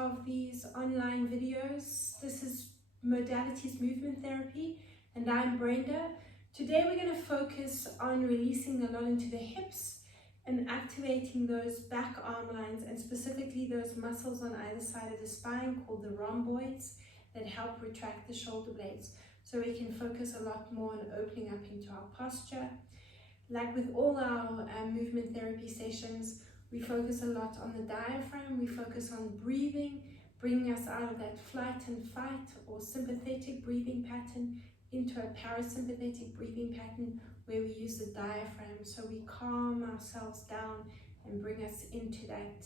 of these online videos. This is Modalities Movement Therapy, and I'm Brenda. Today we're going to focus on releasing a lot into the hips and activating those back arm lines, and specifically those muscles on either side of the spine called the rhomboids that help retract the shoulder blades. So we can focus a lot more on opening up into our posture. Like with all our movement therapy sessions, we focus a lot on the diaphragm, we focus on breathing, bringing us out of that flight and fight or sympathetic breathing pattern into a parasympathetic breathing pattern where we use the diaphragm. So we calm ourselves down and bring us into that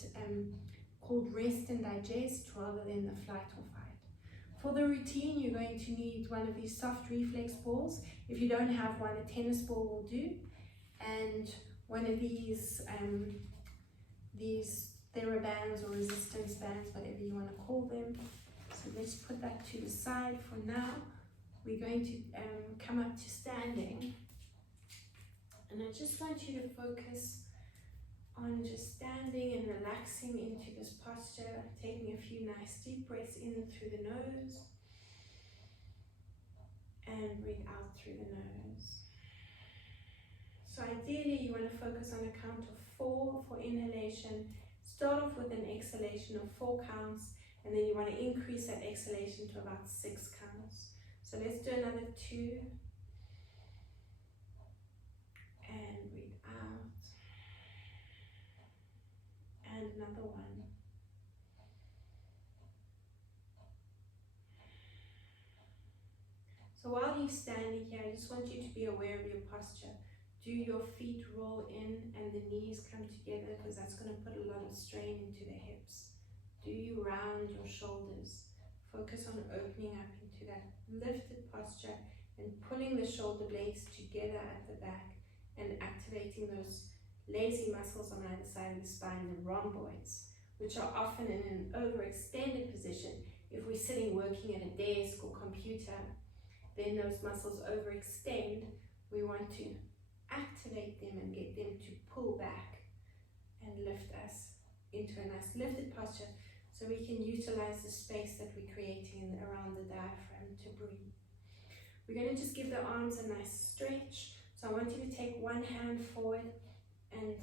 called rest and digest rather than the flight or fight. For the routine, you're going to need one of these soft reflex balls. If you don't have one, a tennis ball will do. And one of these TheraBands or resistance bands, whatever you want to call them. So let's put that to the side for now. We're going to come up to standing. And I just want you to focus on just standing and relaxing into this posture, taking a few nice deep breaths in through the nose and breathe out through the nose. So ideally you want to focus on a count of 4 for inhalation. Start off with an exhalation of 4 counts, and then you want to increase that exhalation to about 6 counts. So let's do another 2. And breathe out. And another 1. So while you're standing here, I just want you to be aware of your posture. Do your feet roll in and the knees come together, because that's going to put a lot of strain into the hips. Do you round your shoulders? Focus on opening up into that lifted posture and pulling the shoulder blades together at the back and activating those lazy muscles on either side of the spine, the rhomboids, which are often in an overextended position. If we're sitting working at a desk or computer, then those muscles overextend. We want to activate them and get them to pull back and lift us into a nice lifted posture so we can utilize the space that we're creating around the diaphragm to breathe. We're going to just give the arms a nice stretch. So I want you to take one hand forward and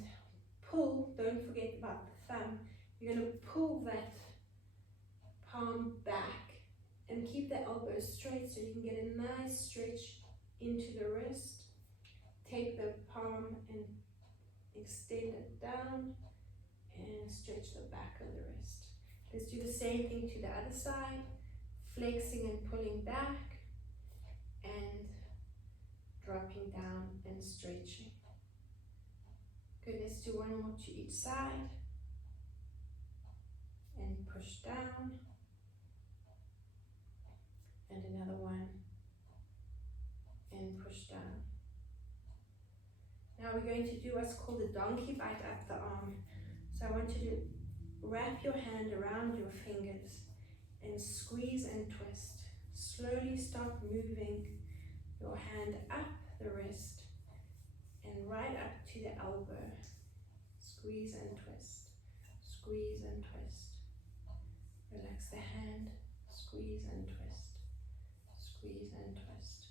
pull. Don't forget about the thumb. You're going to pull that palm back and keep the elbows straight so you can get a nice stretch into the wrist. Take the palm and extend it down and stretch the back of the wrist. Let's do the same thing to the other side, flexing and pulling back and dropping down and stretching. Good, let's do one more to each side and push down, and another one and push down. Now we're going to do what's called a donkey bite up the arm. So I want you to wrap your hand around your fingers and squeeze and twist. Slowly start moving your hand up the wrist and right up to the elbow. Squeeze and twist, squeeze and twist. Relax the hand, squeeze and twist, squeeze and twist.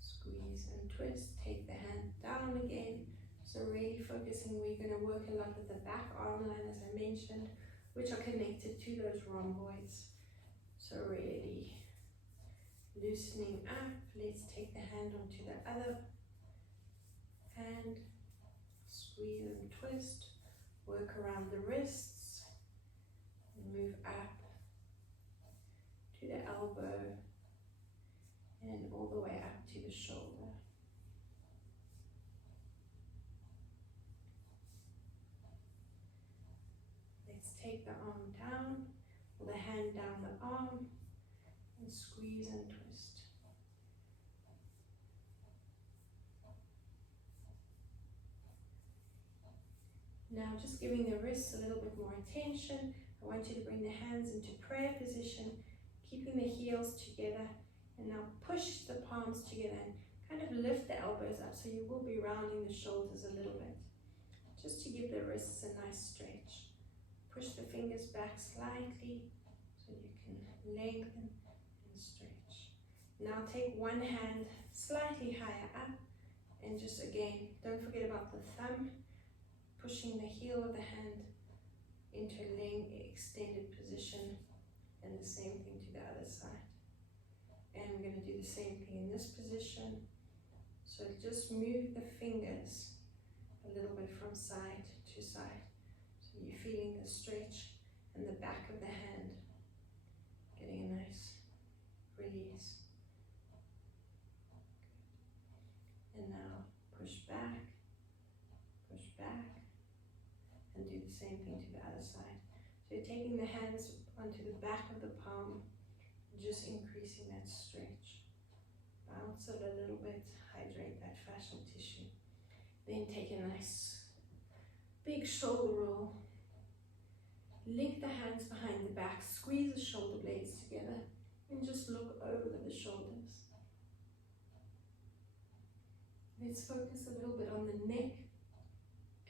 Squeeze and twist, take the hand down again. So really focusing, we're going to work a lot with the back arm line, as I mentioned, which are connected to those rhomboids. So really loosening up. Let's take the hand onto the other hand, squeeze and twist, work around the wrists, and move up to the elbow and all the way up to the shoulder. Let's take the arm down, or the hand down the arm, and squeeze and twist. Now just giving the wrists a little bit more attention, I want you to bring the hands into prayer position, keeping the heels together, and now push the palms together and kind of lift the elbows up, so you will be rounding the shoulders a little bit. just to give the wrists a nice stretch. Push the fingers back slightly so you can lengthen and stretch. Now take one hand slightly higher up and just again, don't forget about the thumb, pushing the heel of the hand into a extended position, and the same thing to the other side. And we're going to do the same thing in this position. So just move the fingers a little bit from side to side. So you're feeling the stretch in the back of the hand, getting a nice release. And now push back, and do the same thing to the other side. So you're taking the hands onto the back of the palm, just increasing that stretch. Bounce it a little bit, hydrate that fascial tissue. Then take a nice big shoulder roll. Link the hands behind the back, squeeze the shoulder blades together, and just look over the shoulders. Let's focus a little bit on the neck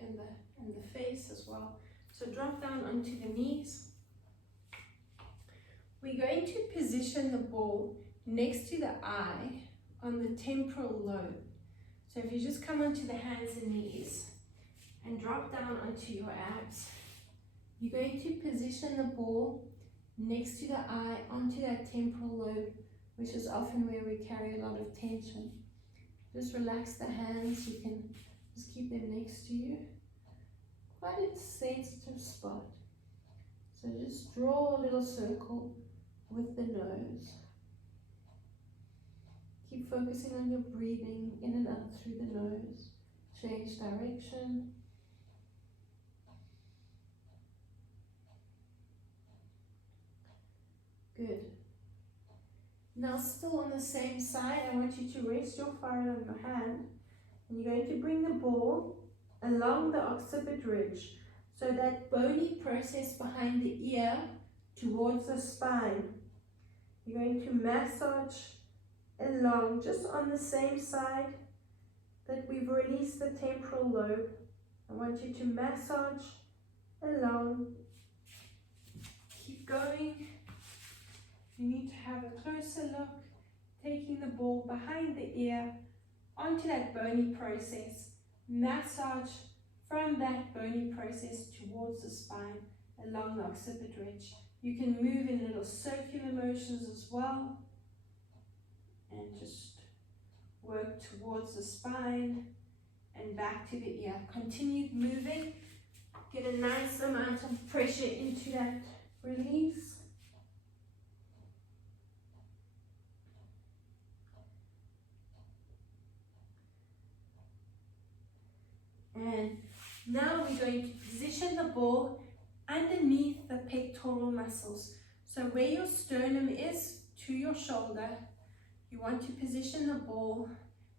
and the face as well. So drop down onto the knees. We're going to position the ball next to the eye on the temporal lobe. So if you just come onto the hands and knees and drop down onto your abs, you're going to position the ball next to the eye onto that temporal lobe, which is often where we carry a lot of tension. Just relax the hands, you can just keep them next to you. Quite a sensitive spot. So just draw a little circle with the nose. Keep focusing on your breathing in and out through the nose. Change direction. Good. Now still on the same side, I want you to rest your forehead on your hand, and you're going to bring the ball along the occiput ridge, so that bony process behind the ear towards the spine. You're going to massage along just on the same side that we've released the temporal lobe. I want you to massage along. Keep going. You need to have a closer look, taking the ball behind the ear onto that bony process. Massage from that bony process towards the spine along the occiput ridge. You can move in little circular motions as well, and just work towards the spine and back to the ear. Continue moving. Get a nice amount of pressure into that release. And now we're going to position the ball underneath the pectoral muscles. So where your sternum is to your shoulder, you want to position the ball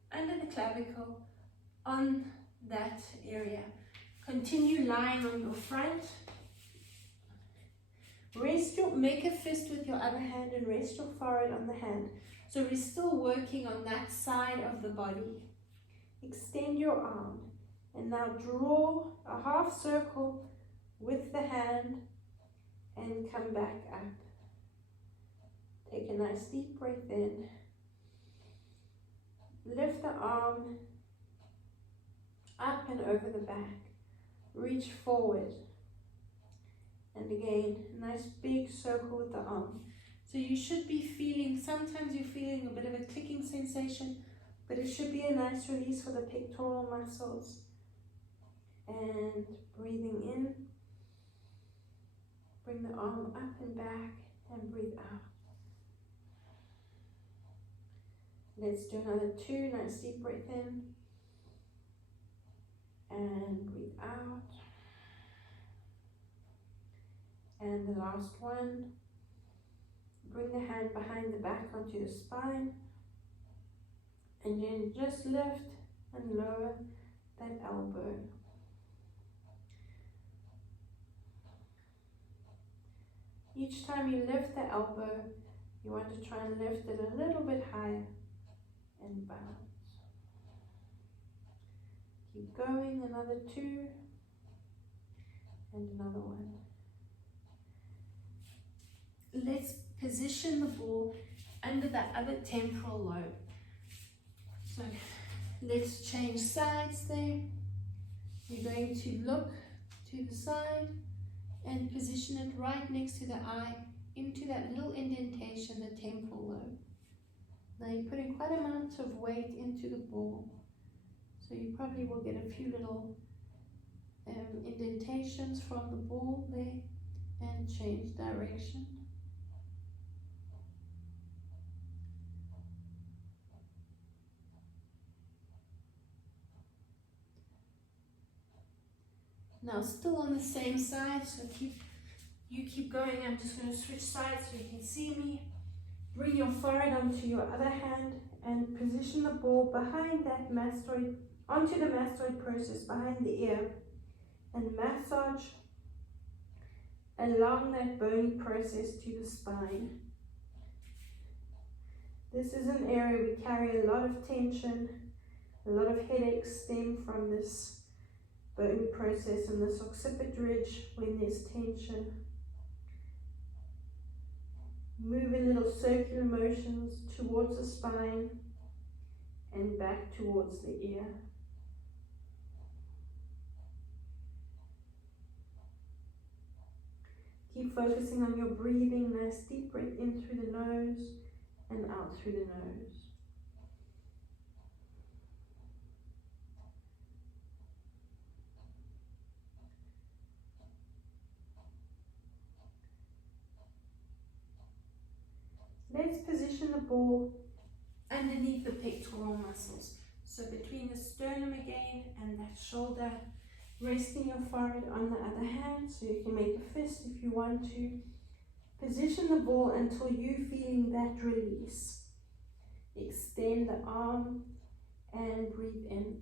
under the clavicle on that area. Continue lying on your front. Make a fist with your other hand and rest your forehead on the hand. So we're still working on that side of the body. Extend your arm. And now draw a half circle with the hand and come back up. Take a nice deep breath in. Lift the arm up and over the back. Reach forward. And again, a nice big circle with the arm. So you should be feeling, sometimes you're feeling a bit of a clicking sensation, but it should be a nice release for the pectoral muscles. And breathing in, bring the arm up and back and breathe out. Let's do another 2, nice deep breath in and breathe out. And the last one, bring the hand behind the back onto the spine and then just lift and lower that elbow. Each time you lift the elbow, you want to try and lift it a little bit higher and bounce. Keep going, another 2, and another one. Let's position the ball under that other temporal lobe. So let's change sides there. We're going to look to the side and position it right next to the eye into that little indentation, the temporal lobe. Now you're putting quite an amount of weight into the ball, so you probably will get a few little indentations from the ball there, and change direction. Now still on the same side, so you keep going. I'm just going to switch sides so you can see me. Bring your forehead onto your other hand and position the ball behind that mastoid, onto the mastoid process behind the ear, and massage along that bony process to the spine. This is an area we carry a lot of tension, a lot of headaches stem from this bony process and this occiput ridge when there's tension. Move in little circular motions towards the spine and back towards the ear. Keep focusing on your breathing. Nice deep breath in through the nose and out through the nose. Let's position the ball underneath the pectoral muscles. So between the sternum again and that shoulder, resting your forehead on the other hand, so you can make a fist if you want to. Position the ball until you're feeling that release. Extend the arm and breathe in.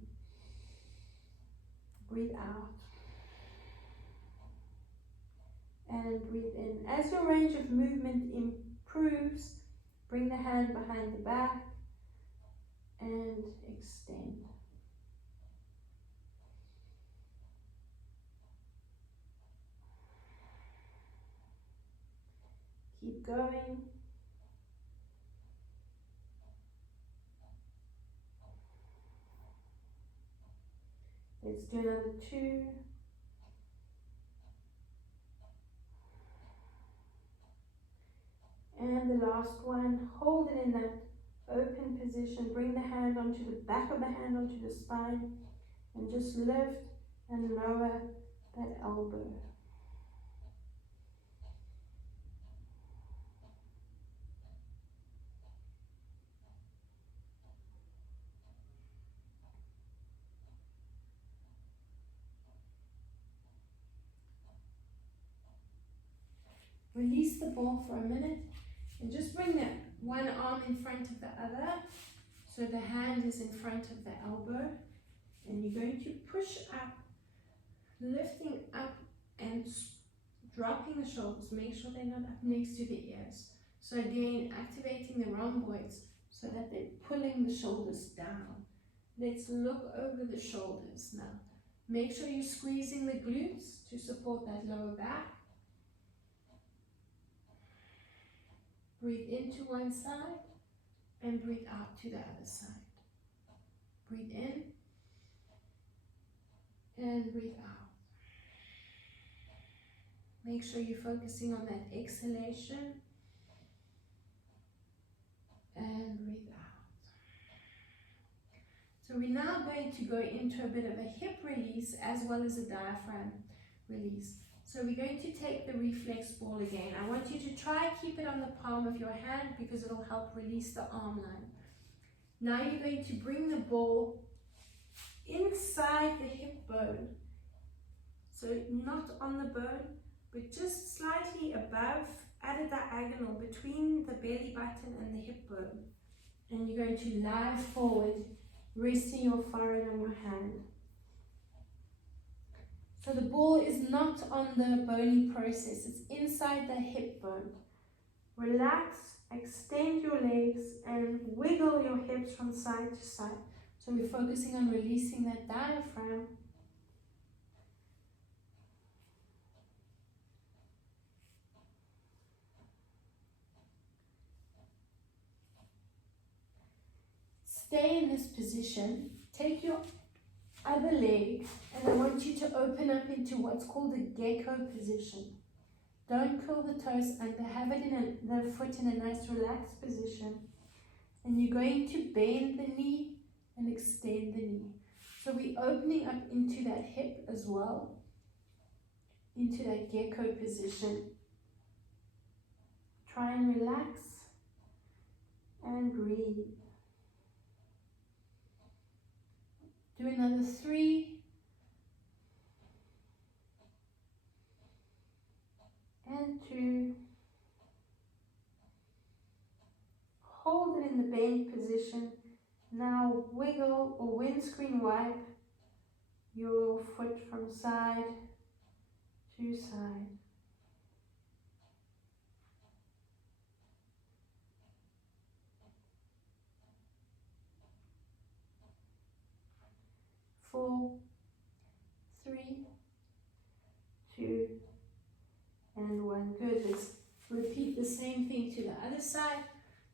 Breathe out. And breathe in. As your range of movement improves, bring the hand behind the back and extend. Keep going. Let's do another 2. And the last one, hold it in that open position. Bring the hand onto the back of the hand onto the spine and just lift and lower that elbow. Release the ball for a minute and just bring that one arm in front of the other, so the hand is in front of the elbow, and you're going to push up, lifting up and dropping the shoulders. Make sure they're not up next to the ears. So again, activating the rhomboids so that they're pulling the shoulders down. Let's look over the shoulders now. Make sure you're squeezing the glutes to support that lower back. Breathe into one side and breathe out to the other side. Breathe in and breathe out. Make sure you're focusing on that exhalation and breathe out. So we're now going to go into a bit of a hip release as well as a diaphragm release. So we're going to take the reflex ball again. I want you to try and keep it on the palm of your hand because it'll help release the arm line. Now you're going to bring the ball inside the hip bone. So not on the bone, but just slightly above, at a diagonal between the belly button and the hip bone. And you're going to lie forward, resting your forehead on your hand. So the ball is not on the bony process, it's inside the hip bone. Relax, extend your legs and wiggle your hips from side to side. So we're focusing on releasing that diaphragm. Stay in this position. Take your other leg, and I want you to open up into what's called a gecko position. Don't curl the toes under, have it in the foot in a nice relaxed position. And you're going to bend the knee and extend the knee. So we're opening up into that hip as well, into that gecko position. Try and relax and breathe. Do another 3. And 2. Hold it in the bend position. Now wiggle or windscreen wipe your foot from side to side. 4, 3, 2, and 1. Good. Let's repeat the same thing to the other side.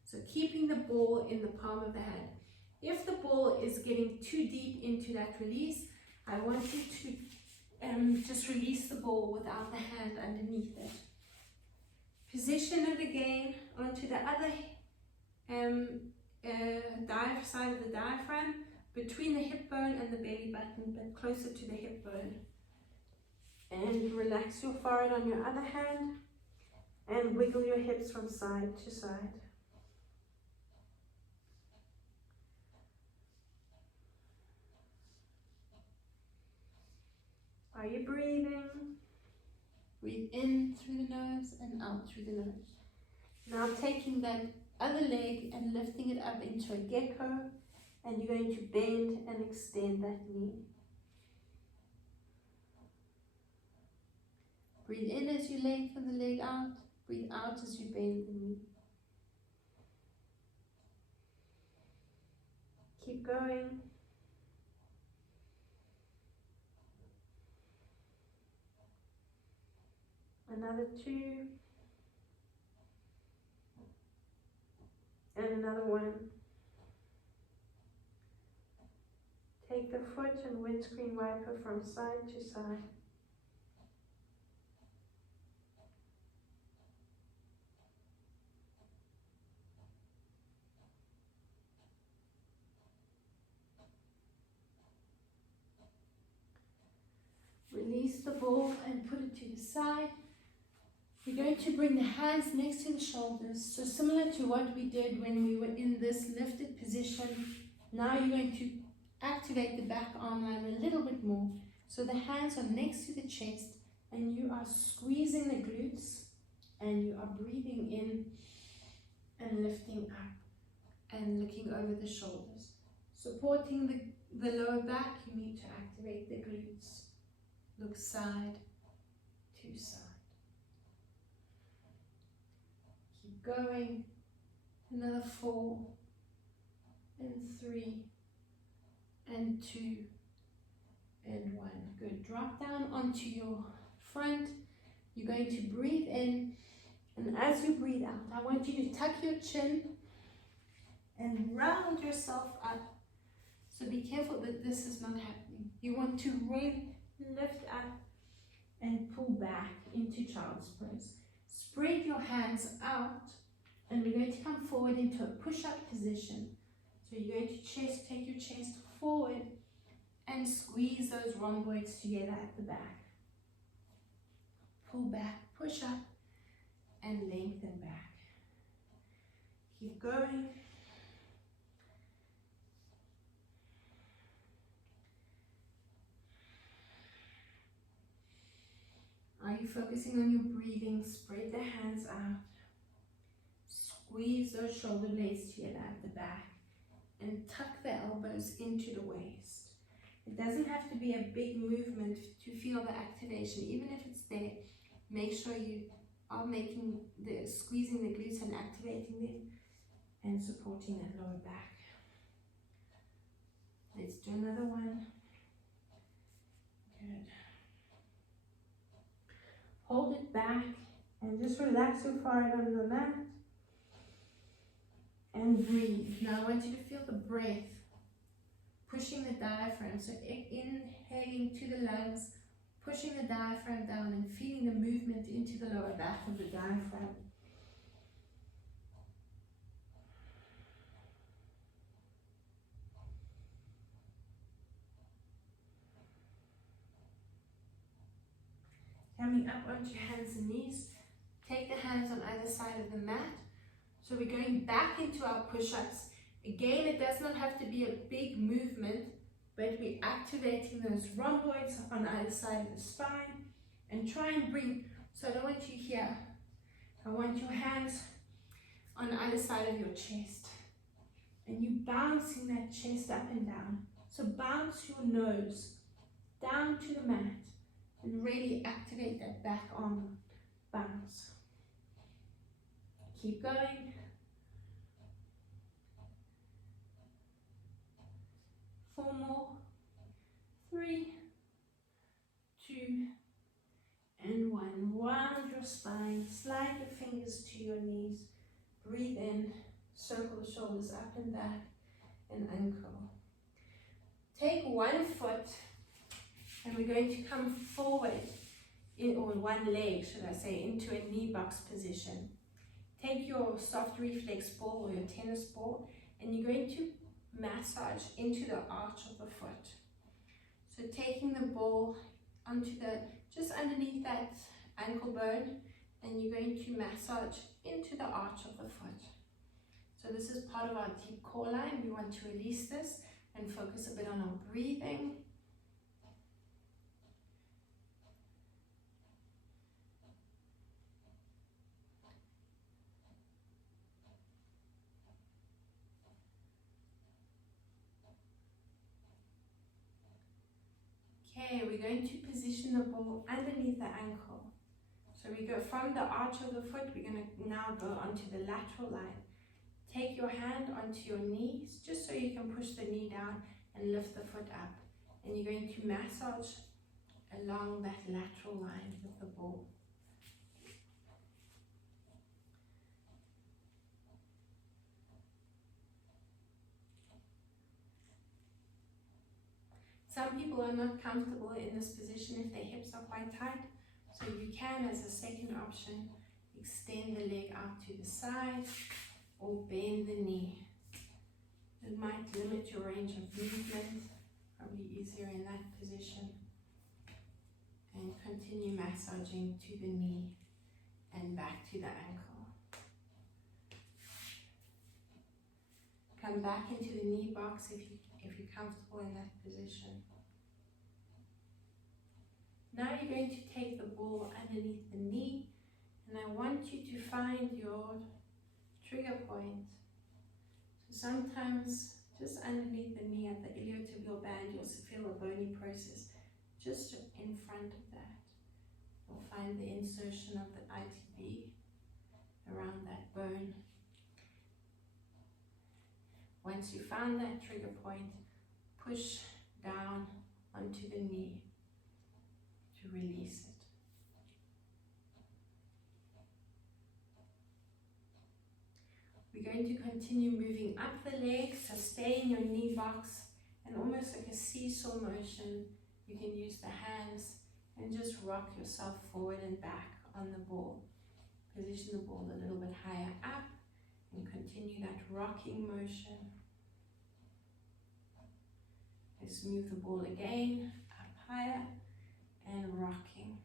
So keeping the ball in the palm of the hand. If the ball is getting too deep into that release, I want you to just release the ball without the hand underneath it. Position it again onto the other side of the diaphragm, between the hip bone and the belly button, but closer to the hip bone. And relax your forehead on your other hand and wiggle your hips from side to side. Are you breathing? Breathe in through the nose and out through the nose. Now taking that other leg and lifting it up into a gecko, and you're going to bend and extend that knee. Breathe in as you lengthen the leg out. Breathe out as you bend the knee. Keep going. Another 2. And another 1. Take the foot and windscreen wiper from side to side. Release the ball and put it to the side. We're going to bring the hands next to the shoulders. So similar to what we did when we were in this lifted position, now you're going to activate the back arm line a little bit more. So the hands are next to the chest and you are squeezing the glutes and you are breathing in and lifting up and looking over the shoulders. Supporting the lower back, you need to activate the glutes. Look side to side. Keep going. Another 4 and 3 and 2 and 1. Good. Drop down onto your front. You're going to breathe in, and as you breathe out, I want you to tuck your chin and round yourself up. So be careful that this is not happening. You want to really lift up and pull back into child's pose. Spread your hands out, and we're going to come forward into a push-up position. So you're going to take your chest forward and squeeze those rhomboids together at the back. Pull back, push up, and lengthen back. Keep going. Are you focusing on your breathing? Spread the hands out. Squeeze those shoulder blades together at the back and tuck the elbows into the waist. It doesn't have to be a big movement to feel the activation. Even if it's there, make sure you are squeezing the glutes and activating them and supporting that lower back. Let's do another one. Good. Hold it back and just relax your forehead on the mat and breathe. Now I want you to feel the breath pushing the diaphragm. So inhaling to the lungs, pushing the diaphragm down and feeling the movement into the lower back of the diaphragm. Coming up onto your hands and knees. Take the hands on either side of the mat. So we're going back into our push-ups. Again, it does not have to be a big movement, but we're activating those rhomboids on either side of the spine. And try and bring, so I don't want you here. I want your hands on either side of your chest. And you bouncing that chest up and down. So bounce your nose down to the mat and really activate that back arm bounce. Keep going. 4 more. 3, 2, and 1. Round your spine. Slide your fingers to your knees. Breathe in. Circle the shoulders up and back and ankle. Take one foot and we're going to come forward, or one leg, should I say, into a knee box position. Take your soft reflex ball or your tennis ball and you're going to massage into the arch of the foot. So taking the ball onto just underneath that ankle bone, and you're going to massage into the arch of the foot. So this is part of our deep core line. We want to release this and focus a bit on our breathing. Okay, we're going to position the ball underneath the ankle. So we go from the arch of the foot, we're going to now go onto the lateral line. Take your hand onto your knees, just so you can push the knee down and lift the foot up. And you're going to massage along that lateral line with the ball. Some people are not comfortable in this position if their hips are quite tight. So you can, as a second option, extend the leg out to the side or bend the knee. It might limit your range of movement, probably easier in that position. And continue massaging to the knee and back to the ankle. Come back into the knee box if you're comfortable in that position. Now you're going to take the ball underneath the knee, and I want you to find your trigger point. So sometimes just underneath the knee at the iliotibial band, you'll feel a bony process just in front of that. You'll find the insertion of the ITB around that bone. Once you found that trigger point, push down onto the knee to release it. We're going to continue moving up the legs, so stay in your knee box, and almost like a seesaw motion, you can use the hands and just rock yourself forward and back on the ball. Position the ball a little bit higher up and continue that rocking motion. Let's move the ball again, up higher and rocking.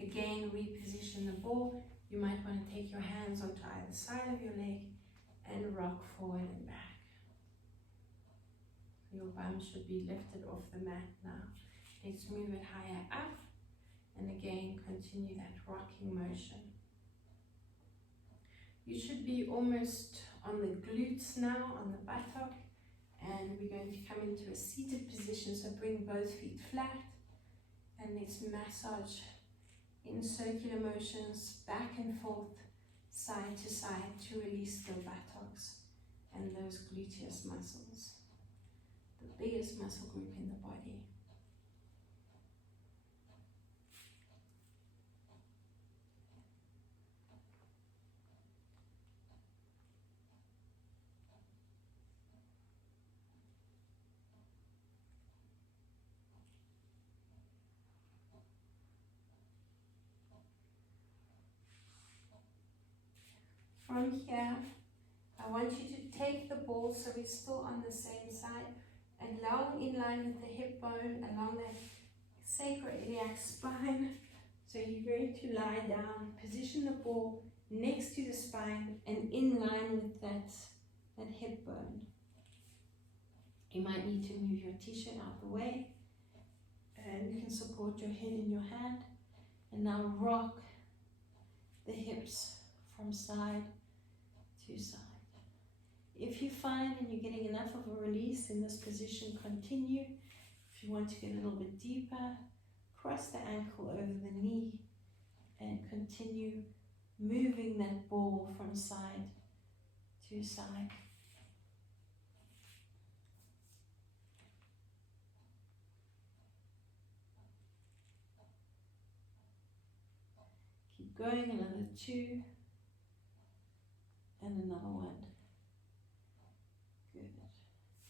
Again, reposition the ball. You might want to take your hands onto either side of your leg and rock forward and back. Your bum should be lifted off the mat now. Let's move it higher up, and again continue that rocking motion. You should be almost on the glutes now, on the buttock, and we're going to come into a seated position, so bring both feet flat, and let's massage in circular motions back and forth, side to side, to release the buttocks and those gluteus muscles, the biggest muscle group in the body. From here, I want you to take the ball, so we're still on the same side, along in line with the hip bone, along that sacroiliac spine. So you're going to lie down, position the ball next to the spine and in line with that hip bone. You might need to move your t-shirt out the way, and you can support your head in your hand. And now rock the hips from side to side. If you find and you're getting enough of a release in this position, continue. If you want to get a little bit deeper, cross the ankle over the knee and continue moving that ball from side to side. Keep going, another 2 and another 1. Good.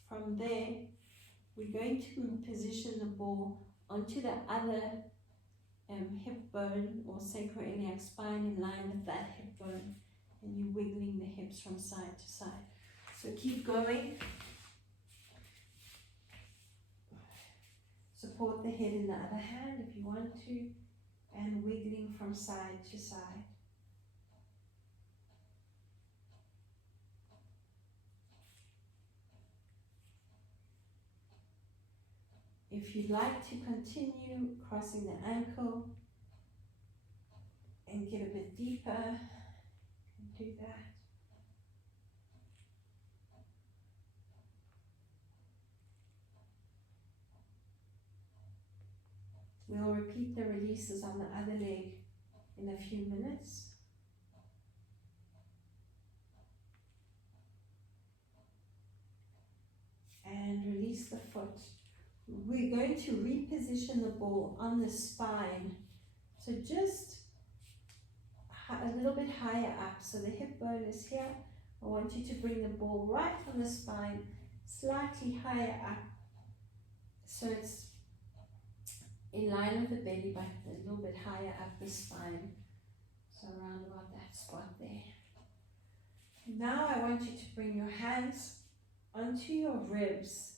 From there, we're going to position the ball onto the other hip bone or sacroiliac spine in line with that hip bone, and you're wiggling the hips from side to side. So keep going. Support the head in the other hand if you want to, and wiggling from side to side. If you'd like to continue crossing the ankle and get a bit deeper, do that. We'll repeat the releases on the other leg in a few minutes. And release the foot. We're going to reposition the ball on the spine. So just a little bit higher up. So the hip bone is here. I want you to bring the ball right on the spine, slightly higher up. So it's in line with the belly button, a little bit higher up the spine. So around about that spot there. Now I want you to bring your hands onto your ribs.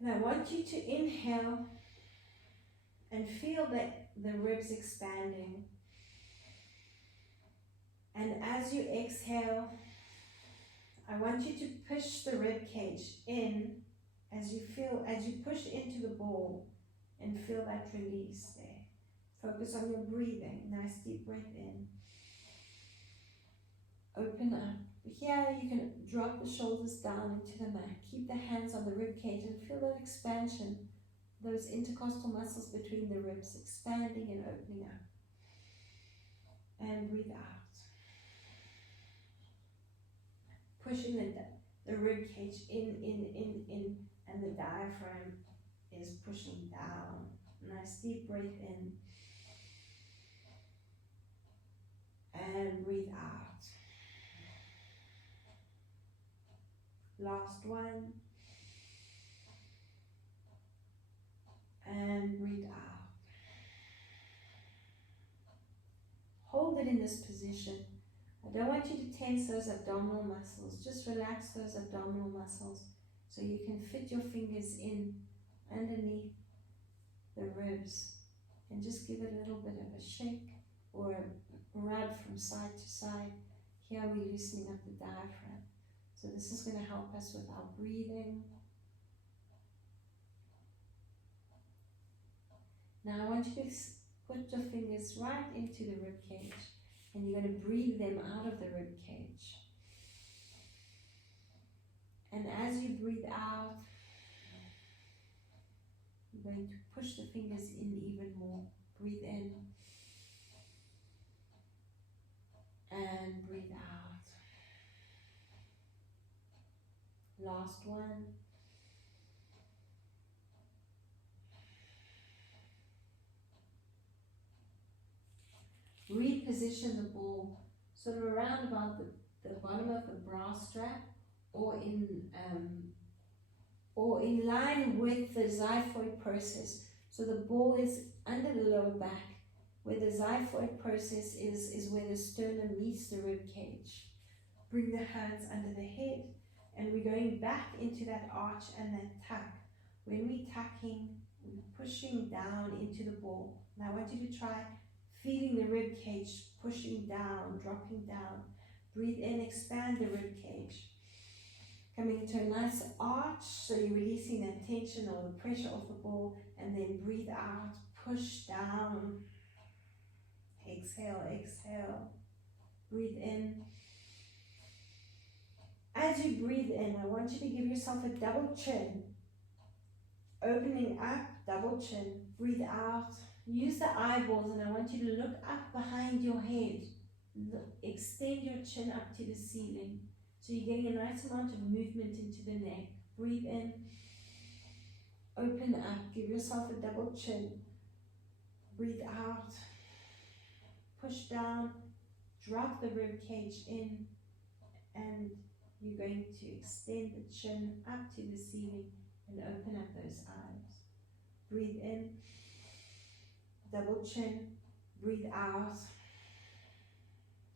And I want you to inhale and feel that the ribs expanding. And as you exhale, I want you to push the rib cage in as you push into the ball and feel that release there. Focus on your breathing. Nice deep breath in. Open up. Here you can drop the shoulders down into the mat. Keep the hands on the rib cage and feel that expansion, those intercostal muscles between the ribs expanding and opening up. And breathe out. Pushing the rib cage in, and the diaphragm is pushing down. Nice deep breath in. And breathe out. Last one. And breathe out. Hold it in this position. I don't want you to tense those abdominal muscles. Just relax those abdominal muscles so you can fit your fingers in underneath the ribs and just give it a little bit of a shake or a rub from side to side. Here we're loosening up the diaphragm. So this is going to help us with our breathing. Now I want you to put your fingers right into the rib cage, and you're going to breathe them out of the rib cage. And as you breathe out, you're going to push the fingers in even more. Breathe in and breathe out. Last one. Reposition the ball sort of around about the bottom of the bra strap, or in line with the xiphoid process. So the ball is under the lower back where the xiphoid process is where the sternum meets the rib cage. Bring the hands under the head, and we're going back into that arch and that tuck. When we're tucking, we're pushing down into the ball. And I want you to try feeling the rib cage, pushing down, dropping down. Breathe in, expand the rib cage. Coming into a nice arch, so you're releasing that tension or the pressure off the ball, and then breathe out, push down. Exhale, exhale. Breathe in. As you breathe in, I want you to give yourself a double chin. Opening up, double chin. Breathe out. Use the eyeballs, and I want you to look up behind your head. Extend your chin up to the ceiling. So you're getting a nice amount of movement into the neck. Breathe in. Open up. Give yourself a double chin. Breathe out. Push down. Drop the rib cage in. And you're going to extend the chin up to the ceiling and open up those eyes. Breathe in. Double chin. Breathe out.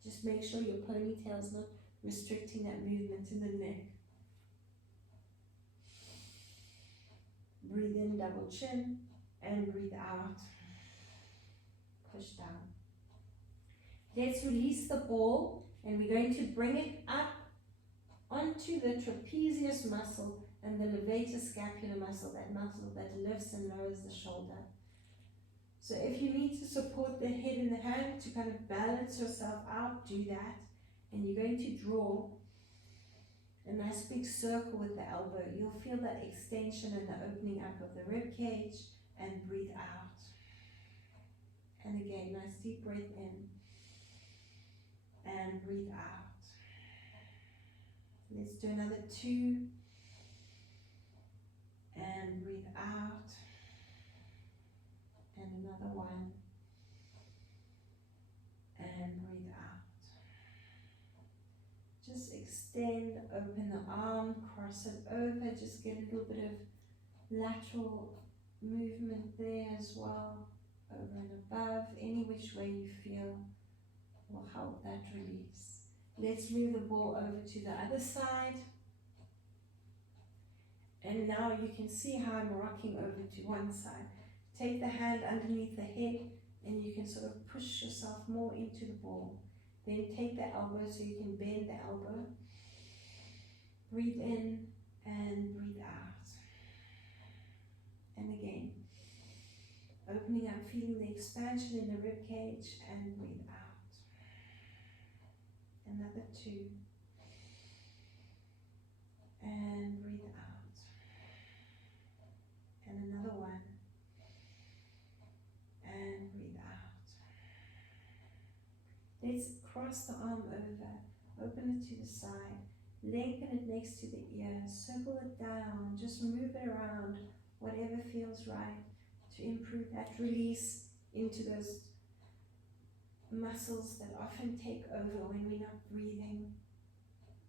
Just make sure your ponytail's not restricting that movement in the neck. Breathe in, double chin, and breathe out. Push down. Let's release the ball, and we're going to bring it up onto the trapezius muscle and the levator scapular muscle, that muscle that lifts and lowers the shoulder. So if you need to support the head and the hand to kind of balance yourself out, do that. And you're going to draw a nice big circle with the elbow. You'll feel that extension and the opening up of the rib cage, and breathe out. And again, nice deep breath in and breathe out. Let's do another 2 and breathe out. And another 1 and breathe out. Just extend, open the arm, cross it over, just get a little bit of lateral movement there as well, over and above, any which way you feel will help that release. Let's move the ball over to the other side. And now you can see how I'm rocking over to one side. Take the hand underneath the head, and you can sort of push yourself more into the ball. Then take the elbow so you can bend the elbow. Breathe in and breathe out. And again, opening up, feeling the expansion in the rib cage, and breathe out. Another 2. And breathe out. And another 1. And breathe out. Let's cross the arm over, open it to the side, lengthen it next to the ear, circle it down, just move it around, whatever feels right to improve that release into those muscles that often take over when we're not breathing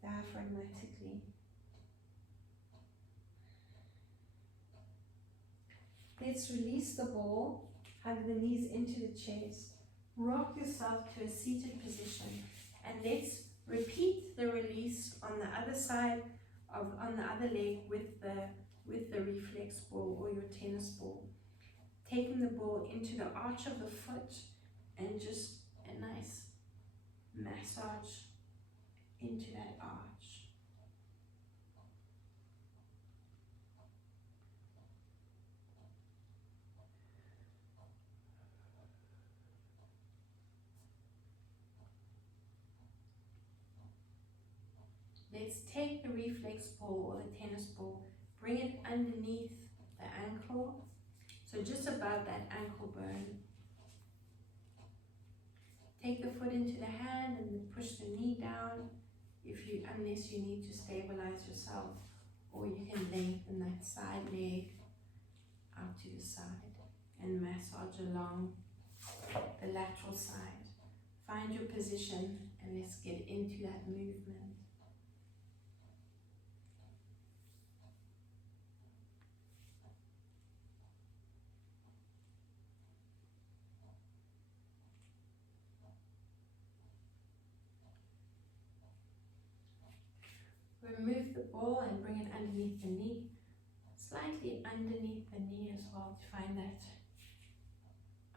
diaphragmatically. Let's release the ball, hug the knees into the chest, rock yourself to a seated position, and let's repeat the release on the other side on the other leg with the reflex ball or your tennis ball. Taking the ball into the arch of the foot and just a nice massage into that arch. Let's take the reflex ball or the tennis ball, bring it underneath the ankle, so just above that ankle bone. Take the foot into the hand and then push the knee down unless you need to stabilize yourself, or you can lengthen that side leg out to the side and massage along the lateral side. Find your position and let's get into that movement. remove the ball and bring it underneath the knee, slightly underneath the knee as well, to find that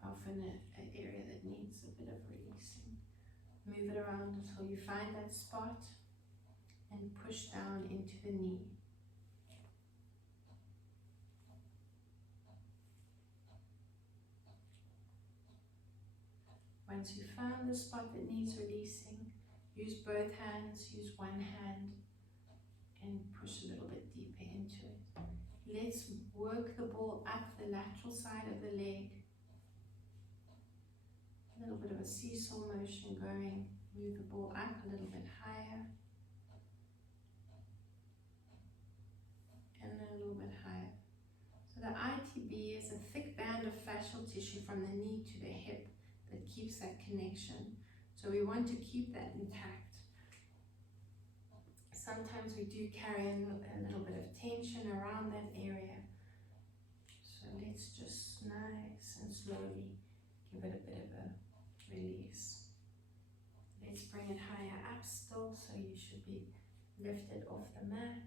often an area that needs a bit of releasing. Move it around until you find that spot and push down into the knee. Once you've found the spot that needs releasing, use both hands, use one hand, and push a little bit deeper into it. Let's work the ball up the lateral side of the leg. A little bit of a seesaw motion going. Move the ball up a little bit higher. And then a little bit higher. So the ITB is a thick band of fascial tissue from the knee to the hip that keeps that connection. So we want to keep that intact. Sometimes we do carry a little bit of tension around that area. So let's just nice and slowly give it a bit of a release. Let's bring it higher up still, so you should be lifted off the mat,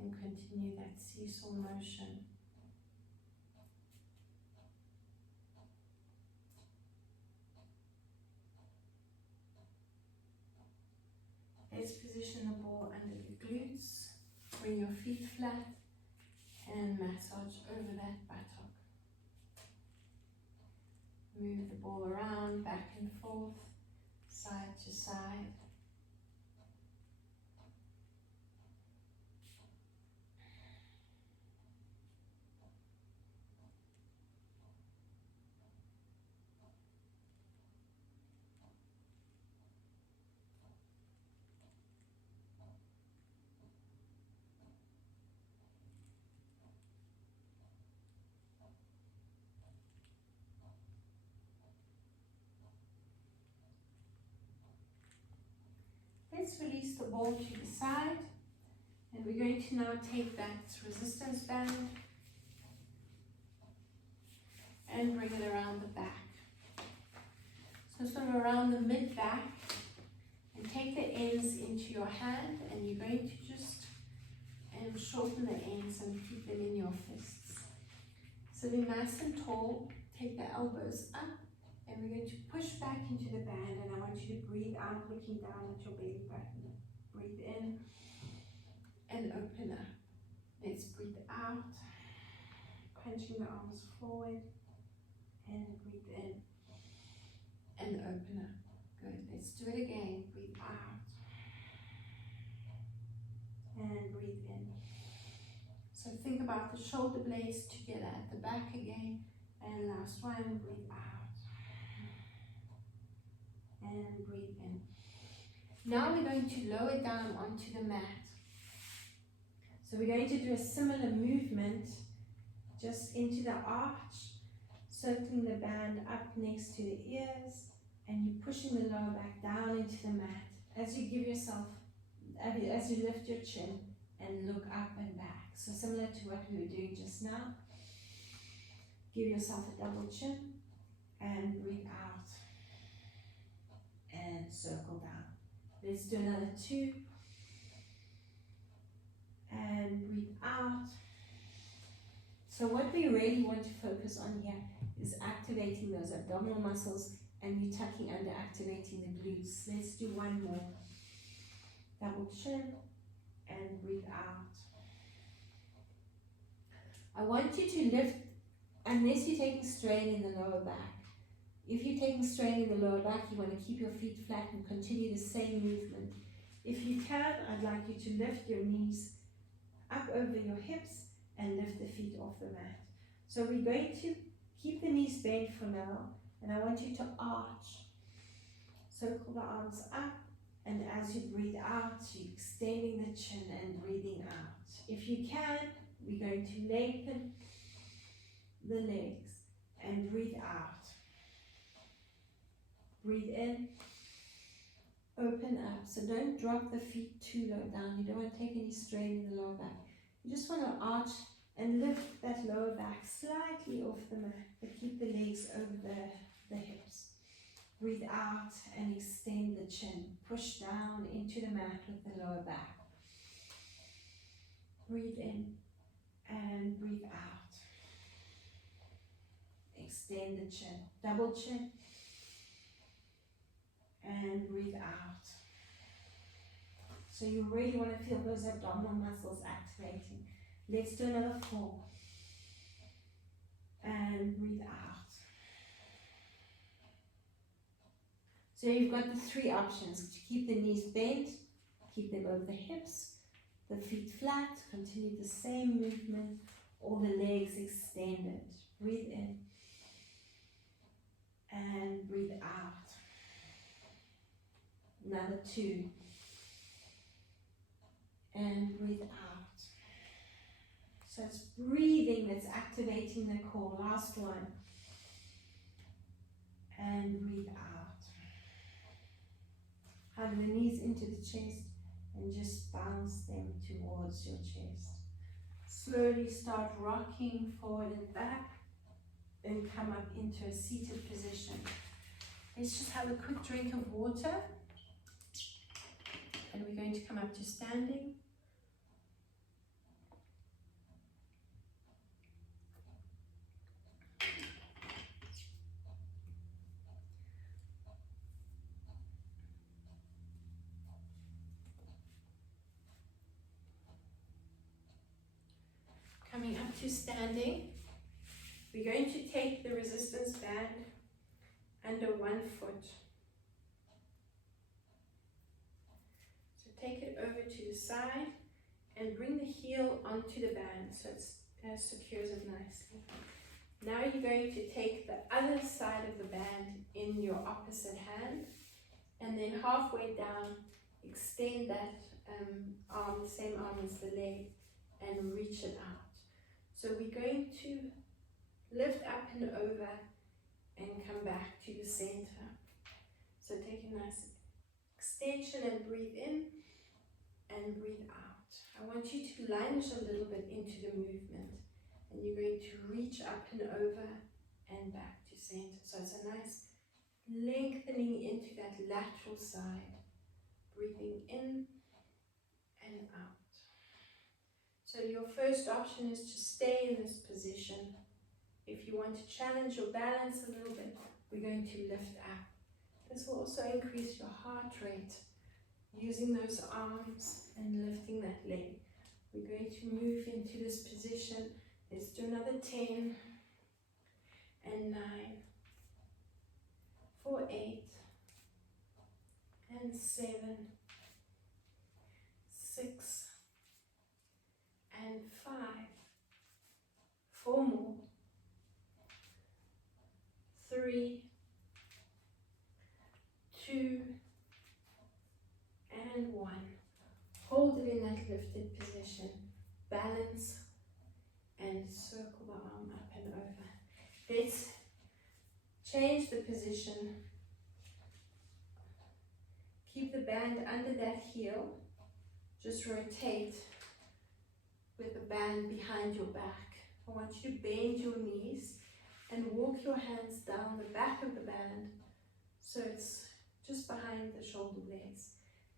and continue that seesaw motion. Let's position the ball under the glutes, bring your feet flat, and massage over that buttock. Move the ball around, back and forth, side to side. Let's release the ball to the side, and we're going to now take that resistance band and bring it around the back. So sort of around the mid-back, and take the ends into your hand, and you're going to just shorten the ends and keep them in your fists. So be nice and tall, take the elbows up, and we're going to push back into the band, and I want you to breathe out, looking down at your belly button. Breathe in and open up. Let's breathe out, punching the arms forward, and breathe in and open up. Good. Let's do it again. Breathe out and breathe in. So think about the shoulder blades together at the back again, and last one. Breathe out and breathe in. Now we're going to lower down onto the mat. So we're going to do a similar movement just into the arch, circling the band up next to the ears, and you're pushing the lower back down into the mat as you give yourself, as you lift your chin and look up and back. So similar to what we were doing just now. Give yourself a double chin and breathe out and circle down. Let's do another 2 and breathe out. So what we really want to focus on here is activating those abdominal muscles, and you tucking under, activating the glutes. Let's do one more. Double chin and breathe out. I want you to lift, unless you're taking strain in the lower back. If you're taking strain in the lower back, you want to keep your feet flat and continue the same movement. If you can, I'd like you to lift your knees up over your hips and lift the feet off the mat. So we're going to keep the knees bent for now, and I want you to arch. Circle the arms up, and as you breathe out, you're extending the chin and breathing out. If you can, we're going to lengthen the legs and breathe out. Breathe in, open up. So don't drop the feet too low down. You don't want to take any strain in the lower back. You just want to arch and lift that lower back slightly off the mat, but keep the legs over the hips. Breathe out and extend the chin. Push down into the mat with the lower back. Breathe in and breathe out. Extend the chin, double chin, and breathe out. So you really want to feel those abdominal muscles activating. Let's do another 4. And breathe out. So you've got the 3 options. To keep the knees bent, keep them over the hips, the feet flat, continue the same movement, or the legs extended. Breathe in and breathe out. Another 2. And breathe out. So it's breathing that's activating the core. Last one. And breathe out. Hug the knees into the chest and just bounce them towards your chest. Slowly start rocking forward and back and come up into a seated position. Let's just have a quick drink of water. And we're going to come up to standing. Coming up to standing, we're going to take the resistance band under 1 foot. So take it over to the side and bring the heel onto the band so it secures it nicely. Now you're going to take the other side of the band in your opposite hand and then halfway down, extend that arm, the same arm as the leg, and reach it out. So we're going to lift up and over and come back to the center. So take a nice extension and breathe in and breathe out. I want you to lunge a little bit into the movement and you're going to reach up and over and back to center. So it's a nice lengthening into that lateral side. Breathing in and out. So your first option is to stay in this position. If you want to challenge your balance a little bit, we're going to lift up. This will also increase your heart rate, using those arms and lifting that leg. We're going to move into this position. Let's do another 10 and 9 for 8 and 7, 6 and 5, 4 more, 3, 2 and 1. Hold it in that lifted position. Balance and circle the arm up and over. Let's change the position. Keep the band under that heel. Just rotate with the band behind your back. I want you to bend your knees and walk your hands down the back of the band so it's just behind the shoulder blades.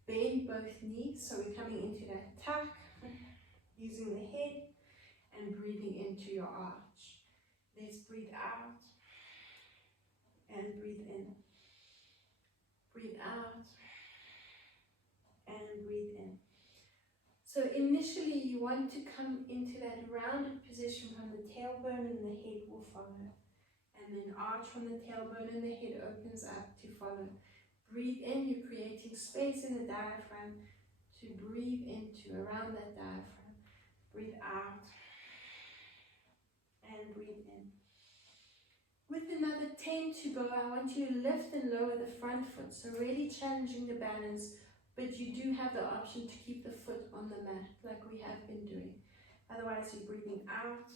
Bend both knees, so we're coming into that tuck, using the head and breathing into your arch. Let's breathe out and breathe in. Breathe out and breathe in. So initially you want to come into that rounded position from the tailbone and the head will follow. And then arch from the tailbone and the head opens up to follow. Breathe in, you're creating space in the diaphragm to breathe into, around that diaphragm. Breathe out and breathe in. With another 10 to go, I want you to lift and lower the front foot, so really challenging the balance, but you do have the option to keep the foot on the mat like we have been doing. Otherwise you're breathing out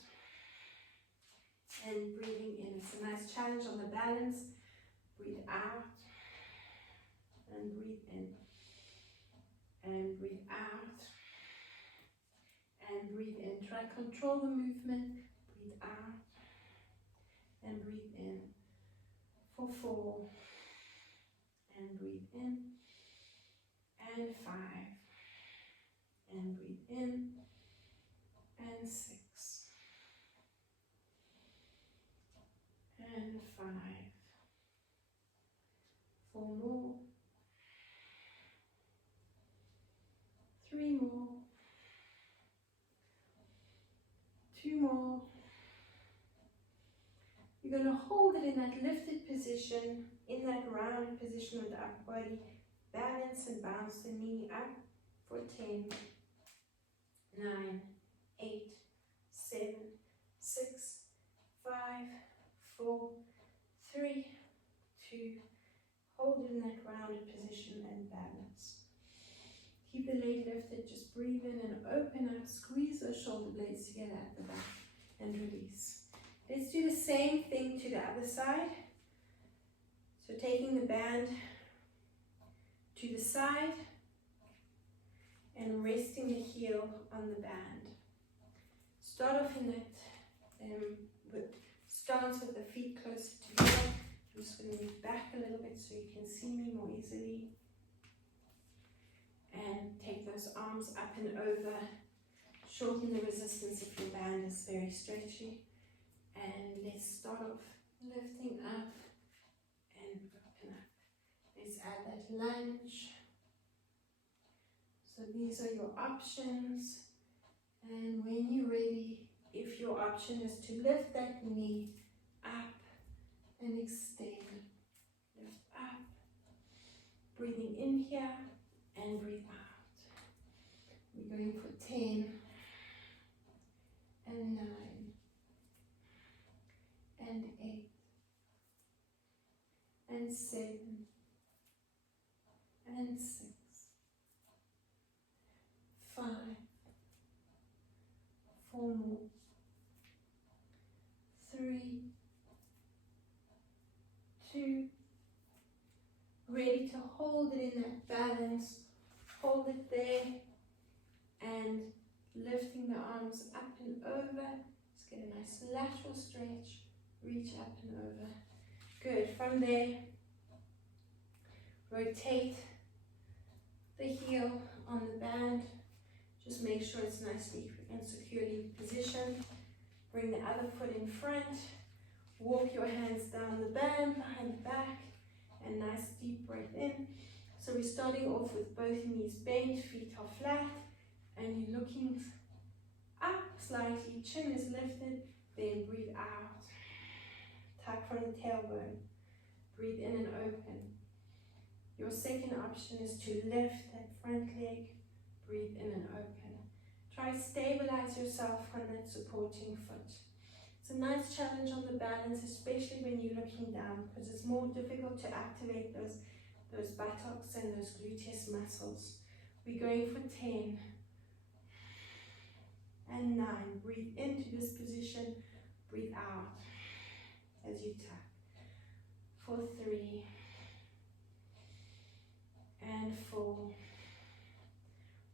and breathing in. It's a nice challenge on the balance. Breathe out and breathe in and breathe out and breathe in. Try control the movement. Breathe out and breathe in for 4 and breathe in and 5 and breathe in and 6 and 5. 4 more. 3 more. 2 more. You're going to hold it in that lifted position, in that rounded position with the upper body. Balance and bounce the knee up for 10, 9, 8, 7, 6, 5, 4, 3, 2. Hold it in that rounded position and balance. Keep the leg lifted, just breathe in and open up. Squeeze those shoulder blades together at the back and release. Let's do the same thing to the other side. So taking the band to the side and resting the heel on the band. Start off in that stance with the feet closer together. I'm just going to move back a little bit so you can see me more easily. And take those arms up and over. Shorten the resistance if your band is very stretchy. And let's start off lifting up and open up. Let's add that lunge. So these are your options. And when you're ready, if your option is to lift that knee up and extend, lift up, breathing in here and breathe out. We're going for 10 and 9 and 8 and 7 and 6, 5, 4 more, 3, 2, ready to hold it in that balance. Hold it there and lifting the arms up and over. Let's get a nice lateral stretch. Reach up and over. Good. From there, rotate the heel on the band. Just make sure it's nicely and securely positioned. Bring the other foot in front. Walk your hands down the band behind the back. And nice deep breath in. So we're starting off with both knees bent, feet are flat, and you're looking up slightly, chin is lifted, then breathe out. Tuck from the tailbone. Breathe in and open. Your second option is to lift that front leg. Breathe in and open. Try to stabilize yourself on that supporting foot. It's a nice challenge on the balance, especially when you're looking down, because it's more difficult to activate those buttocks and those gluteus muscles. We're going for 10 and 9. Breathe into this position. Breathe out as you tuck. For 3 and 4.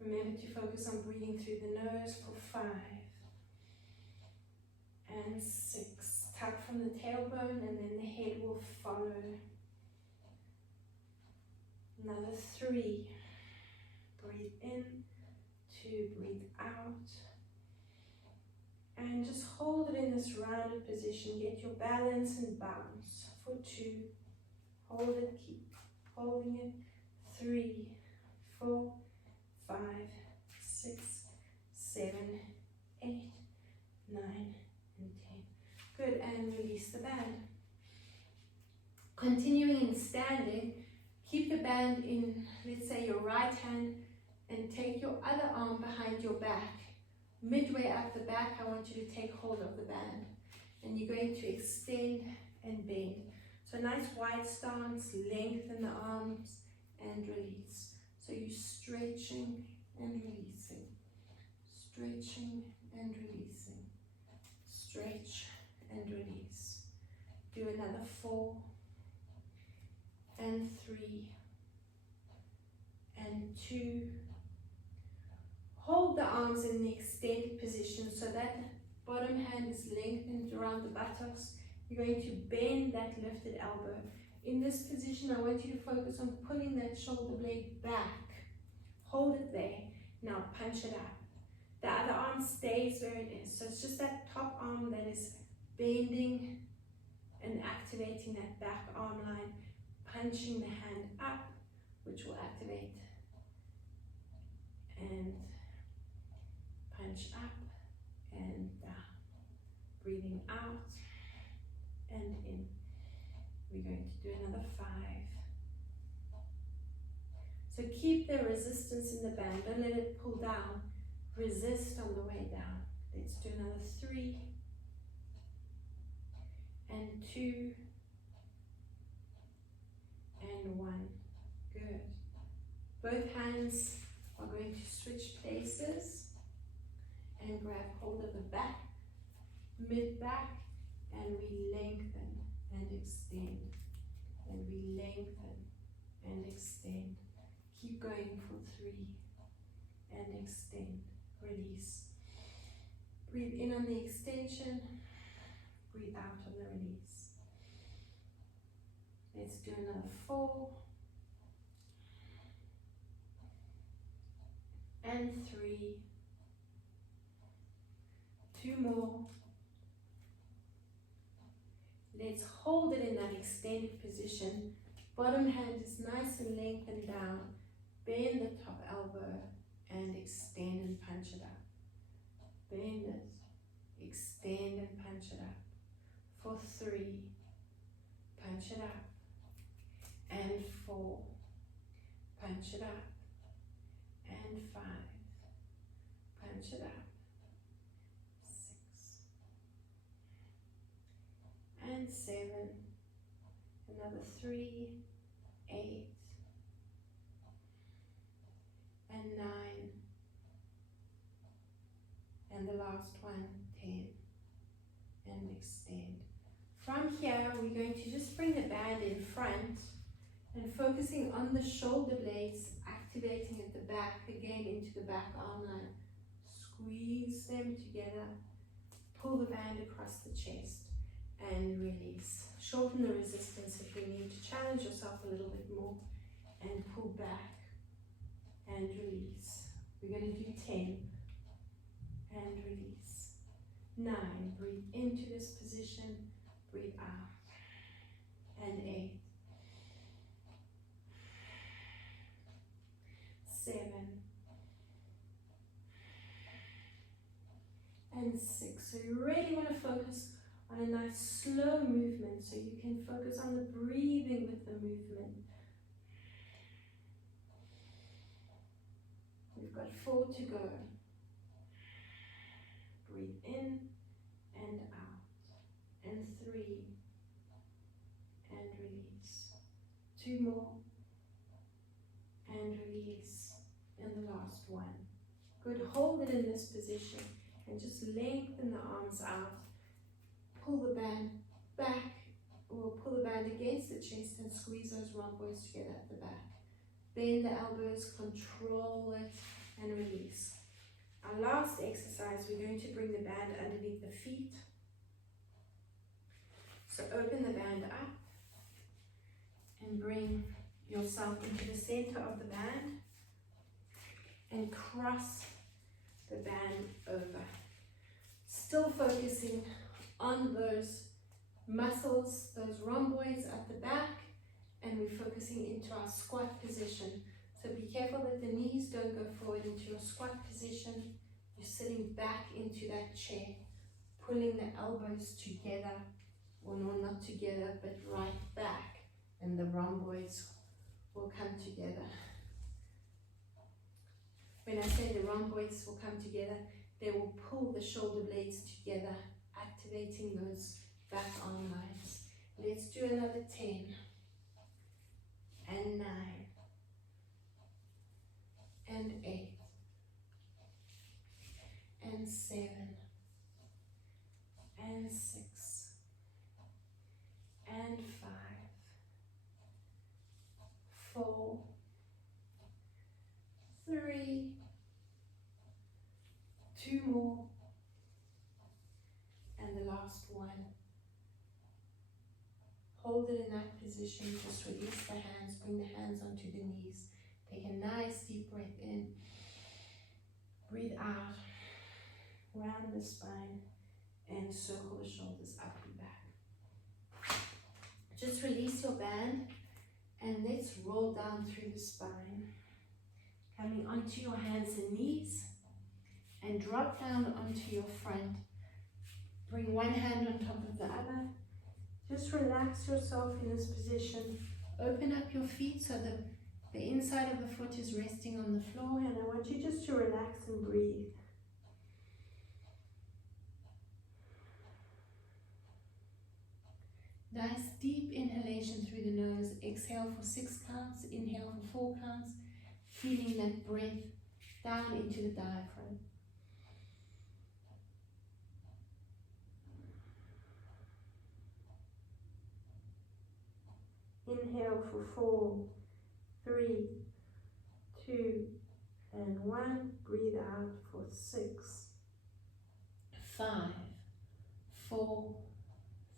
Remember to focus on breathing through the nose. For 5 and 6. Tuck from the tailbone and then the head will follow. Another 3. Breathe in. 2. Breathe out. And just hold it in this rounded position. Get your balance and bounce. For 2. Hold it. Keep holding it. 3, 4, 5, 6, 7, 8, 9, and 10. Good, and release the band. Continuing in standing, keep the band in, let's say, your right hand, and take your other arm behind your back. Midway up the back, I want you to take hold of the band. And you're going to extend and bend. So nice wide stance, lengthen the arms, and release. So you're stretching and releasing. Stretching and releasing. Stretch and release. Do another 4 and 3 and 2. Hold the arms in the extended position so that bottom hand is lengthened around the buttocks. You're going to bend that lifted elbow. In this position, I want you to focus on pulling that shoulder blade back. Hold it there. Now punch it up. The other arm stays where it is. So it's just that top arm that is bending and activating that back arm line, punching the hand up, which will activate, and punch up and down. Breathing out and in. We're going to do another 5. So keep the resistance in the band, don't let it pull down. Resist on the way down. Let's do another 3 and 2 and 1. Good. Both hands are going to switch places and grab hold of the back, mid-back, and we lengthen and extend. And we lengthen and extend. Keep going for 3 and extend. Release. Breathe in on the extension. Breathe out on the release. Let's do another 4 and 3. 2 more. Let's hold it in that extended position. Bottom hand is nice and lengthened down. Bend the top elbow and extend and punch it up. Bend it, extend and punch it up. For 3, punch it up. And 4, punch it up. And 5, punch it up. 6 and 7, another 3, 8 and 9, and the last one, 10, and extend. From here, we're going to just bring the band in front and focusing on the shoulder blades, activating at the back, again into the back arm line. Squeeze them together, pull the band across the chest, and release. Shorten the resistance if you need to challenge yourself a little bit more, and pull back and release. We're going to do 10 and release. 9, breathe into this position, breathe out. And 8, 7 and 6. So you really want to focus on a nice slow movement so you can focus on the breathing with the movement. We've got 4 to go. Breathe in and out. And 3 and release. 2 more and release. And the last one. Good, hold it in this position and just lengthen the arms out. Pull the band back, or pull the band against the chest and squeeze those rhomboids together at the back. Bend the elbows, control it, and release. Our last exercise, we're going to bring the band underneath the feet. So open the band up and bring yourself into the center of the band and cross the band over. Still focusing on those muscles, those rhomboids at the back, and we're focusing into our squat position. So be careful that the knees don't go forward into your squat position. You're sitting back into that chair, pulling the elbows together, or no, not together, but right back, and the rhomboids will come together. When I say the rhomboids will come together, they will pull the shoulder blades together, activating those back arm lines. Let's do another 10 and 9 and 8 and 7 and 6 and 5, 4, 3, 2 more, and the last one. Hold it in that position, just release the hands, bring the hands onto the knees. Take a nice deep breath in, breathe out, round the spine, and circle the shoulders up and back. Just release your band and let's roll down through the spine. Coming onto your hands and knees and drop down onto your front. Bring one hand on top of the other. Just relax yourself in this position. Open up your feet so that the inside of the foot is resting on the floor, and I want you just to relax and breathe. Nice deep inhalation through the nose. Exhale for 6 counts. Inhale for 4 counts. Feeling that breath down into the diaphragm. Inhale for 4, 3, 2, and 1. Breathe out for 6, 5, 4,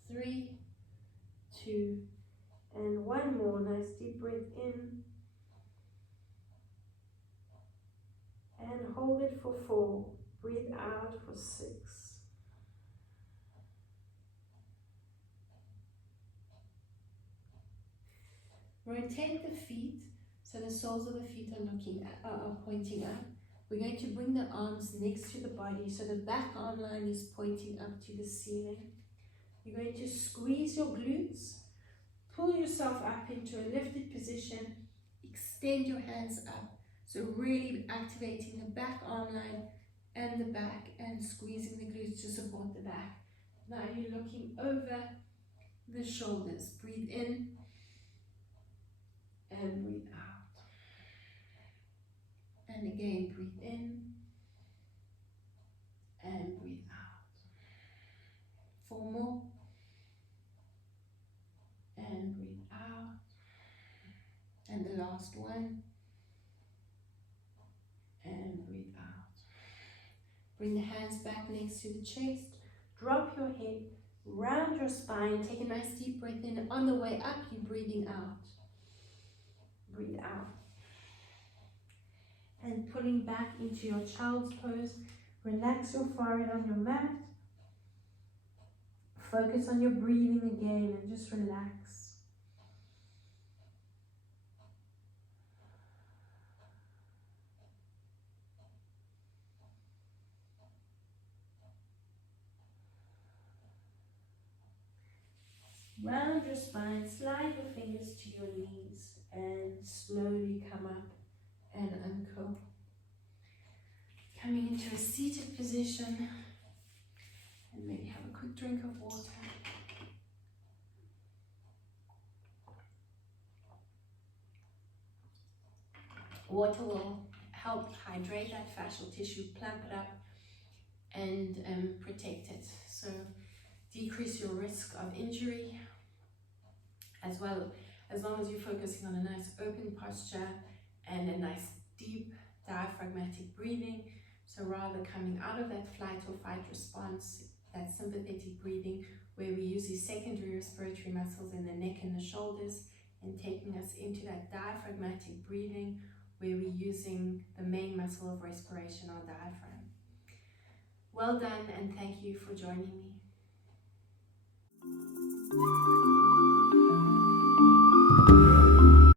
3, 2, and 1 more. Nice deep breath in. And hold it for 4. Breathe out for 6. Rotate the feet so the soles of the feet are pointing up. We're going to bring the arms next to the body so the back arm line is pointing up to the ceiling. You're going to squeeze your glutes, pull yourself up into a lifted position, extend your hands up. So really activating the back arm line and the back and squeezing the glutes to support the back. Now you're looking over the shoulders. Breathe in and breathe out. And again, breathe in and breathe out. 4 more. And breathe out. And the last one. And breathe out. Bring the hands back next to the chest. Drop your head, round your spine. Take a nice deep breath in. On the way up, you're breathing out. Breathe out. And pulling back into your child's pose. Relax your forehead on your mat. Focus on your breathing again and just relax. Round your spine, slide your fingers to your knees and slowly come up and uncurl. Coming into a seated position and maybe have a quick drink of water. Water will help hydrate that fascial tissue, plump it up and protect it. So decrease your risk of injury as well, as long as you're focusing on a nice open posture and a nice deep diaphragmatic breathing. So rather coming out of that flight or fight response, that sympathetic breathing where we use these secondary respiratory muscles in the neck and the shoulders, and taking us into that diaphragmatic breathing where we're using the main muscle of respiration, our diaphragm. Well done, and thank you for joining me.